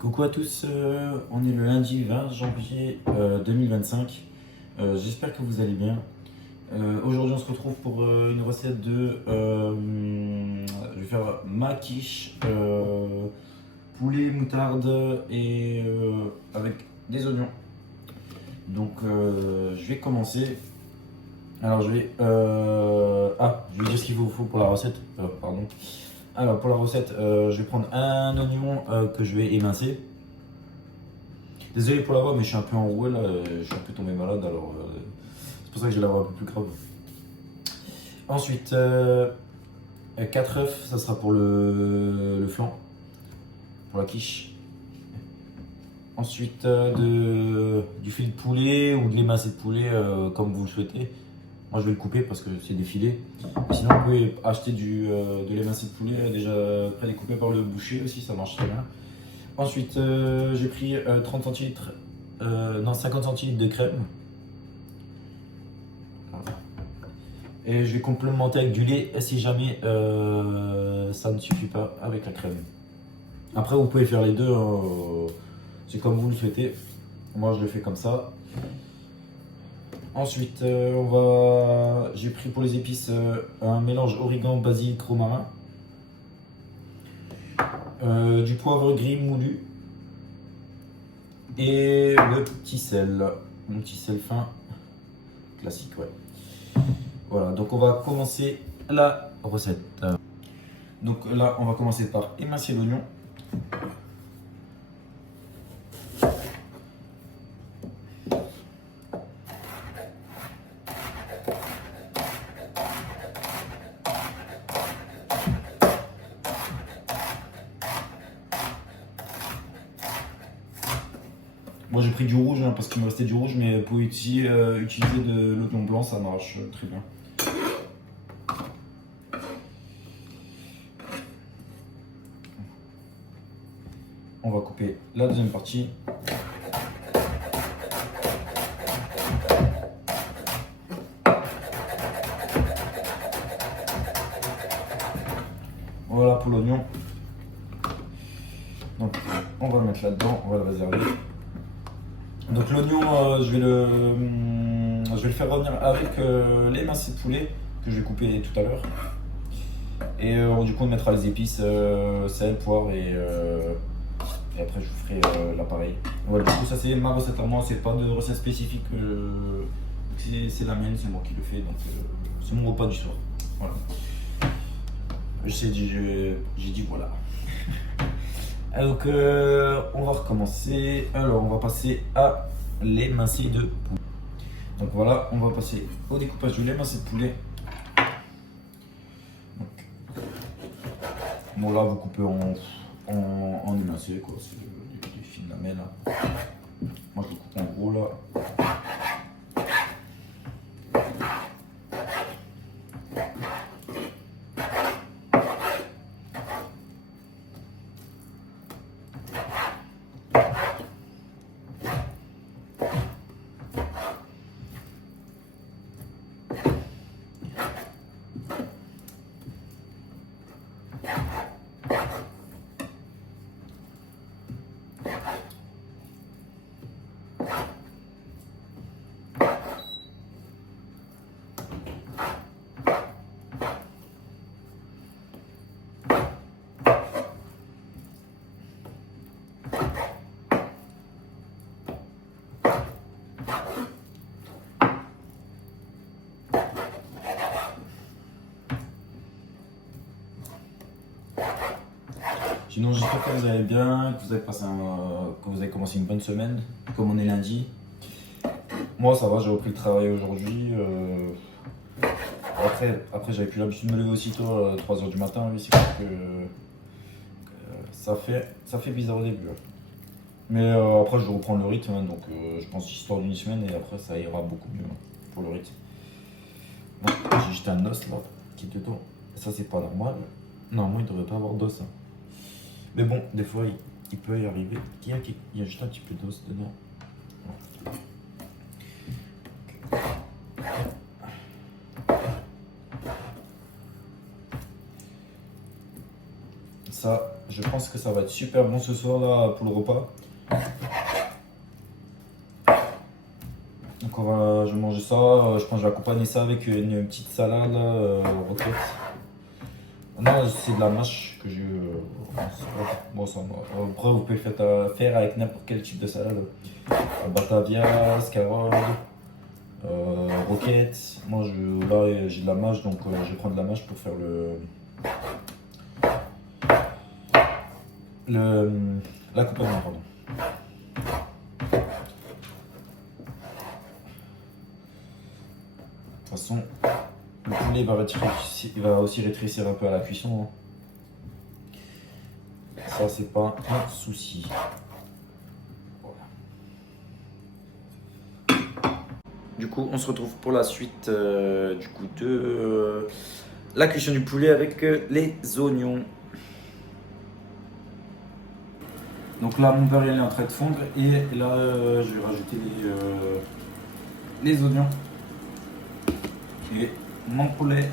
Coucou à tous, on est le lundi 20 janvier 2025. J'espère que vous allez bien. Aujourd'hui, on se retrouve pour une recette de. Je vais faire ma quiche, poulet, moutarde et avec des oignons. Donc, je vais commencer. Alors, je vais dire ce qu'il vous faut pour la recette. Pardon. Alors, pour la recette, je vais prendre un oignon que je vais émincer. Désolé pour la voix, mais je suis un peu enroué là, je suis un peu tombé malade, alors c'est pour ça que j'ai la voix un peu plus grave. Ensuite, 4 œufs, ça sera pour le flan, pour la quiche. Ensuite, du filet de poulet ou de l'émincé de poulet, comme vous le souhaitez. Moi, je vais le couper parce que c'est des filets. Sinon, vous pouvez acheter de l'émincé de poulet déjà prédécoupé par le boucher aussi, ça marche très bien. Ensuite, j'ai pris 30 centilitres, non 50 centilitres de crème. Et je vais complémenter avec du lait si jamais ça ne suffit pas avec la crème. Après, vous pouvez faire les deux, c'est comme vous le souhaitez. Moi, je le fais comme ça. Ensuite, j'ai pris pour les épices un mélange origan, basilic, romarin. Du poivre gris moulu et le petit sel, mon petit sel fin classique, ouais. Voilà, donc on va commencer la recette. Donc là, on va commencer par émincer l'oignon. Moi j'ai pris du rouge parce qu'il me restait du rouge, mais vous pouvez utiliser de l'oignon blanc, ça marche très bien. On va couper la deuxième partie. Voilà pour l'oignon. Donc on va le mettre là-dedans, on va le réserver. Donc l'oignon, je vais le faire revenir avec l'émincé de poulet que je vais couper tout à l'heure. Et du coup on mettra les épices, sel, poivre et après je vous ferai l'appareil. Voilà, du coup ça c'est ma recette à moi, c'est pas de recette spécifique, c'est la mienne, c'est moi qui le fais, donc c'est mon repas du soir. Voilà. J'ai dit voilà. Donc on va recommencer. Alors on va passer à l'émincé de poulet. Donc voilà, on va passer au découpage de l'émincé de poulet. Donc, bon là vous coupez en émincé quoi, c'est des fines lamelles là. Moi je le coupe en gros là. Sinon, j'espère que vous allez bien, que vous avez commencé une bonne semaine, comme on est lundi. Moi, ça va, j'ai repris le travail aujourd'hui. Après j'avais plus l'habitude de me lever aussitôt à 3 h du matin. Oui, c'est clair que ça fait bizarre au début. Mais après, je vais reprendre le rythme, hein, donc je pense histoire d'une semaine et après, ça ira beaucoup mieux pour le rythme. Bon, j'ai jeté un os là, qui est dedans. Ça, c'est pas normal. Normalement, il devrait pas avoir d'os. Hein. Mais bon, des fois, il peut y arriver. Il y a juste un petit peu d'os dedans. Ça, je pense que ça va être super bon ce soir là pour le repas. Donc je vais manger ça. Je pense que je vais accompagner ça avec une petite salade roquette. Non, c'est de la mâche que j'ai. Bon, ça, après, vous pouvez le faire avec n'importe quel type de salade. Batavia, scarole, roquette. Moi, là, j'ai de la mâche, donc je vais prendre de la mâche pour faire l'accompagnement, pardon. De toute façon, le poulet va aussi rétrécir un peu à la cuisson. Ça, c'est pas un souci. Voilà. Du coup, on se retrouve pour la suite de la cuisson du poulet avec les oignons. Donc là, mon beurre il est en train de fondre et là, je vais rajouter les oignons et mon poulet.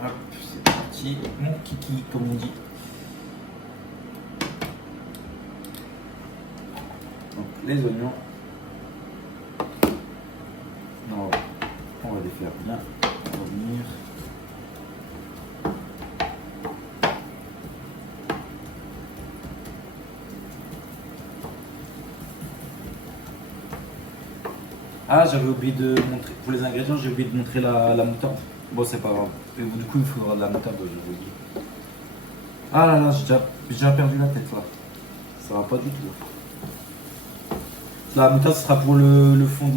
Hop, c'est parti, mon kiki comme on dit. Donc les oignons, on va les faire bien revenir. Ah, j'avais oublié de montrer, pour les ingrédients, j'ai oublié de montrer la moutarde. Bon, c'est pas grave. Et du coup, il faudra de la moutarde, je vous dis. Ah là là, j'ai déjà perdu la tête là. Ça va pas du tout. La moutarde, ce sera pour le fond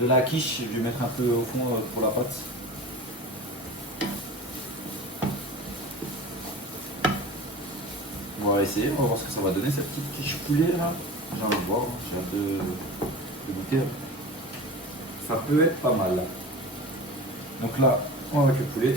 de la quiche. Je vais mettre un peu au fond pour la pâte. On va essayer, on va voir ce que ça va donner cette petite quiche poulet là. J'ai envie de voir, j'ai hâte de goûter. Ça peut être pas mal. Donc là, on va avec le poulet.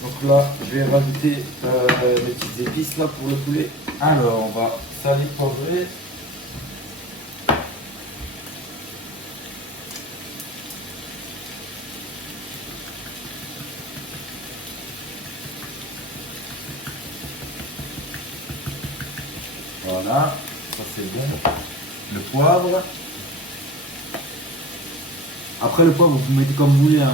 Donc là, je vais rajouter mes petites épices là pour le poulet. Alors, on va saler, poivrer. Voilà, ça c'est bon. Le poivre. Après le poivre, vous mettez comme vous voulez, hein,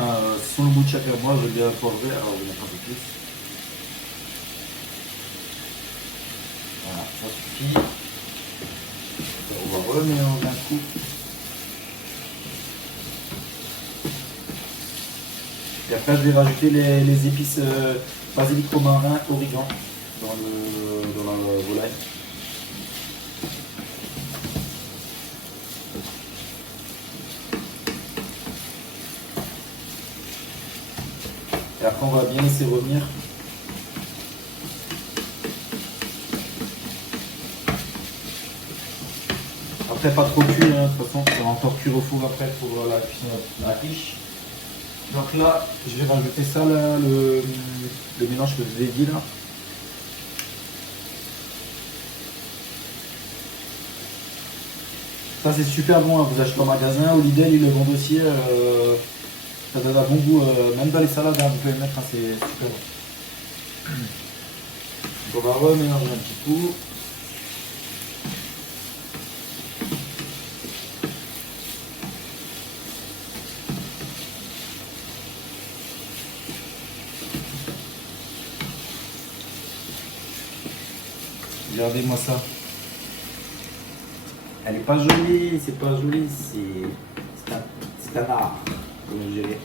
sur le goût de chacun. Moi, j'aime bien poivrer, alors je vais mettre un peu plus. Voilà, ça suffit. On va remélanger un coup. Et après, je vais rajouter les épices basilic, romarin, origan dans la volaille. Et après, on va bien laisser revenir. Après, pas trop cuit, hein, de toute façon, ça va encore cuire au four après pour la cuisson de la quiche. Donc là, je vais rajouter ça, là, le mélange que je vous ai dit là. Ça c'est super bon, hein. Vous achetez au magasin, au Lidl, ils le vendent aussi. Ça donne un bon goût, même dans les salades, hein, vous pouvez le mettre, hein, c'est super bon. Donc on va remélanger un petit coup. Regardez-moi ça. Elle est pas jolie, c'est pas joli, c'est un art, comme je dirais.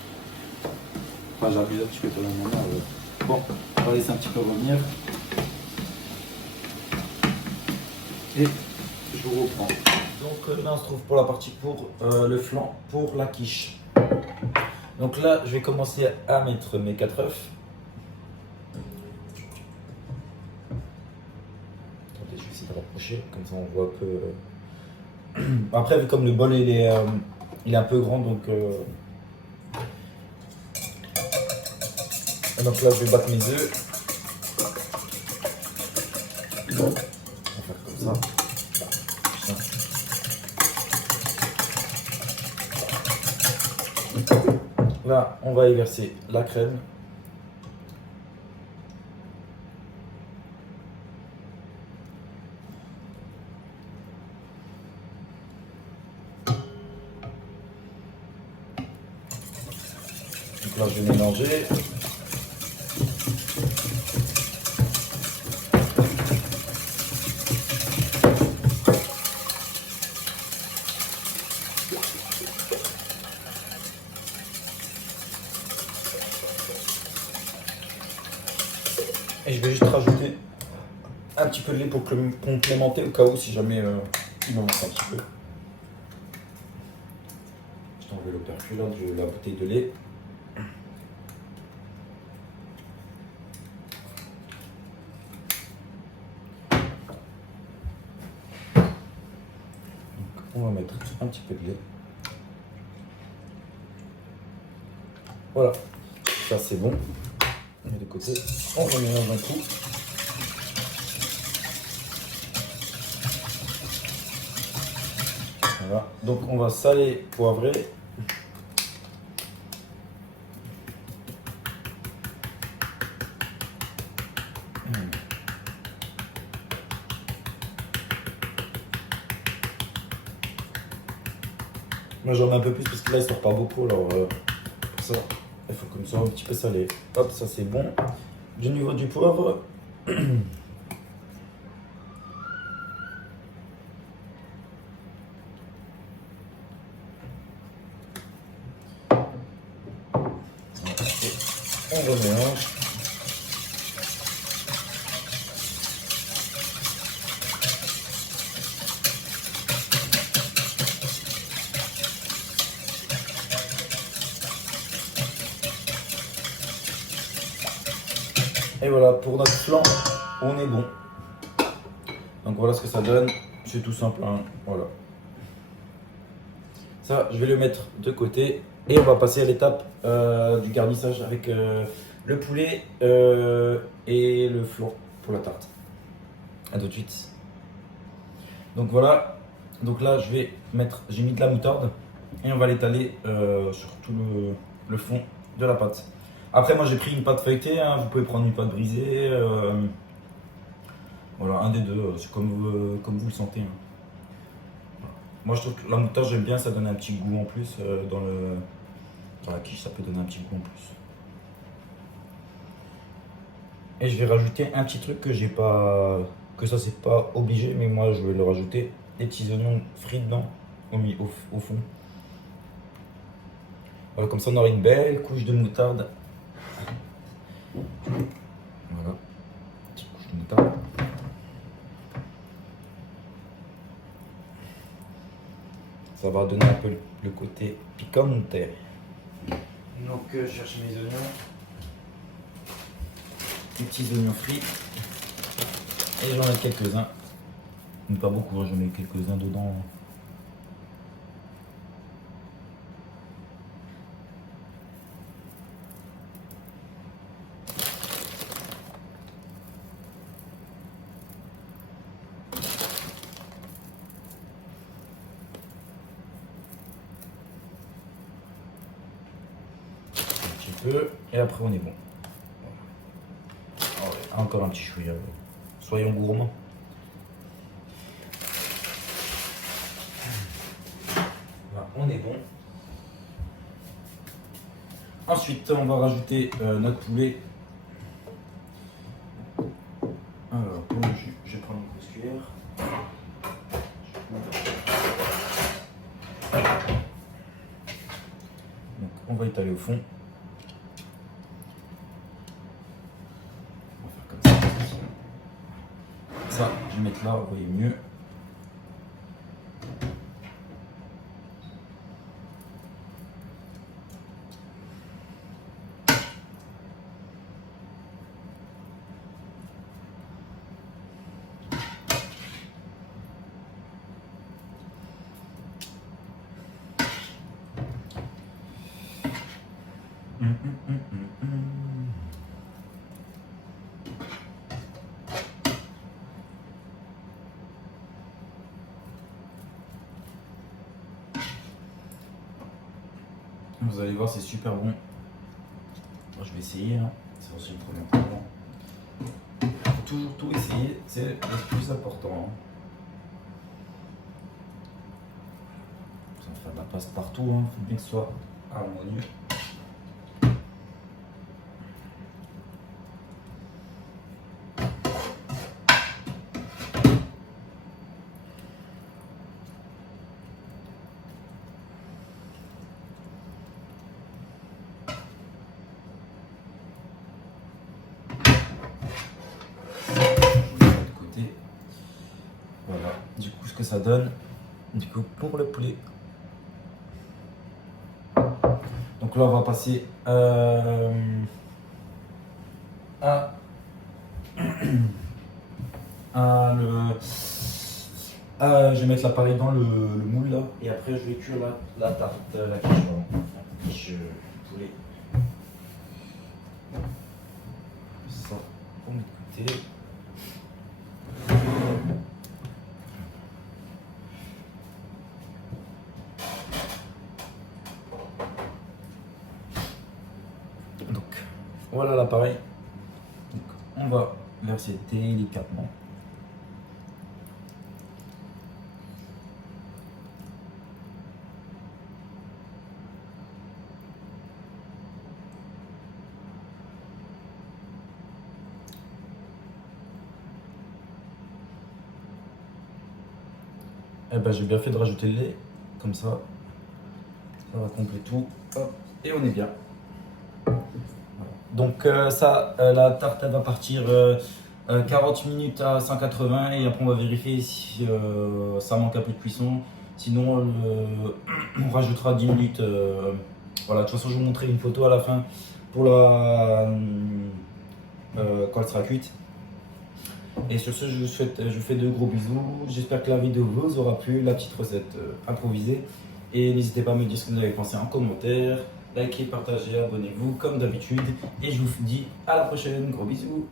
Enfin, j'abuse un petit peu quand même. Bon, on va laisser un petit peu revenir. Et je vous reprends. Donc là, on se trouve pour la partie pour le flan, pour la quiche. Donc là, je vais commencer à mettre mes 4 œufs. se rapprocher, comme ça on voit un peu. Après, vu comme le bol il est un peu grand, donc là je vais battre mes œufs. On va faire comme ça. Là, on va y verser la crème. Donc là, je vais mélanger. Et je vais juste rajouter un petit peu de lait pour complémenter au cas où si jamais il m'en manque un petit peu. Je vais enlever l'opercule de la bouteille de lait. Donc, on va mettre un petit peu de lait. Voilà, ça c'est bon. On met de côté, on remélange un coup. Voilà, donc on va saler, poivrer. Moi j'en mets un peu plus parce que là il sort pas beaucoup, alors pour ça il faut comme ça un petit peu salé. Hop, ça c'est bon. Du niveau du poivre. On remélange. Et voilà, pour notre flan, on est bon. Donc voilà ce que ça donne. C'est tout simple, hein. Voilà. Ça, je vais le mettre de côté. Et on va passer à l'étape du garnissage avec le poulet et le flan pour la tarte. A tout de suite. Donc voilà. Donc là, j'ai mis de la moutarde et on va l'étaler sur tout le fond de la pâte. Après, moi j'ai pris une pâte feuilletée, hein. Vous pouvez prendre une pâte brisée. Voilà, un des deux, c'est comme vous le sentez, hein. Moi je trouve que la moutarde, j'aime bien, ça donne un petit goût en plus dans la quiche, ça peut donner un petit goût en plus. Et je vais rajouter un petit truc que j'ai pas, que ça c'est pas obligé, mais moi je vais le rajouter, des petits oignons frits dedans, au fond. Voilà, comme ça on aura une belle couche de moutarde. Voilà, petite couche de moutarde. Ça va donner un peu le côté piquante. Donc je cherche mes oignons. Des petits oignons frits. Et j'en mets quelques-uns. Mais pas beaucoup, j'en mets quelques-uns dedans. Peu, et après on est bon. Voilà. Encore un petit chouïa. Soyons gourmands. Voilà, on est bon. Ensuite, on va rajouter notre poulet. Alors, pour le jus, je vais prendre une grosse cuillère. Donc, on va étaler au fond. Ça, je vais mettre là, vous voyez mieux. Vous allez voir, c'est super bon. Moi, je vais essayer, hein. C'est aussi le premier temps. Il faut toujours tout essayer, c'est le plus important. Hein. Ça va faire de la passe partout, il faut bien que ce soit harmonieux. Voilà, du coup ce que ça donne, du coup pour le poulet. Donc là on va passer à, je vais mettre l'appareil dans le moule là, et après je vais cuire la tarte, la quiche poulet. Ça, on met de côté. Donc voilà l'appareil. On va verser délicatement. Eh ben, j'ai bien fait de rajouter le lait, comme ça va compléter tout. Hop, et on est bien. Donc la tarte elle va partir 40 minutes à 180 et après on va vérifier si ça manque un peu de cuisson. Sinon on rajoutera 10 minutes. Voilà, de toute façon je vous montrerai une photo à la fin pour quand elle sera cuite. Et sur ce, je vous fais de gros bisous. J'espère que la vidéo vous aura plu, la petite recette improvisée. Et n'hésitez pas à me dire ce que vous avez pensé en commentaire. Likez, partagez, abonnez-vous comme d'habitude. Et je vous dis à la prochaine. Gros bisous.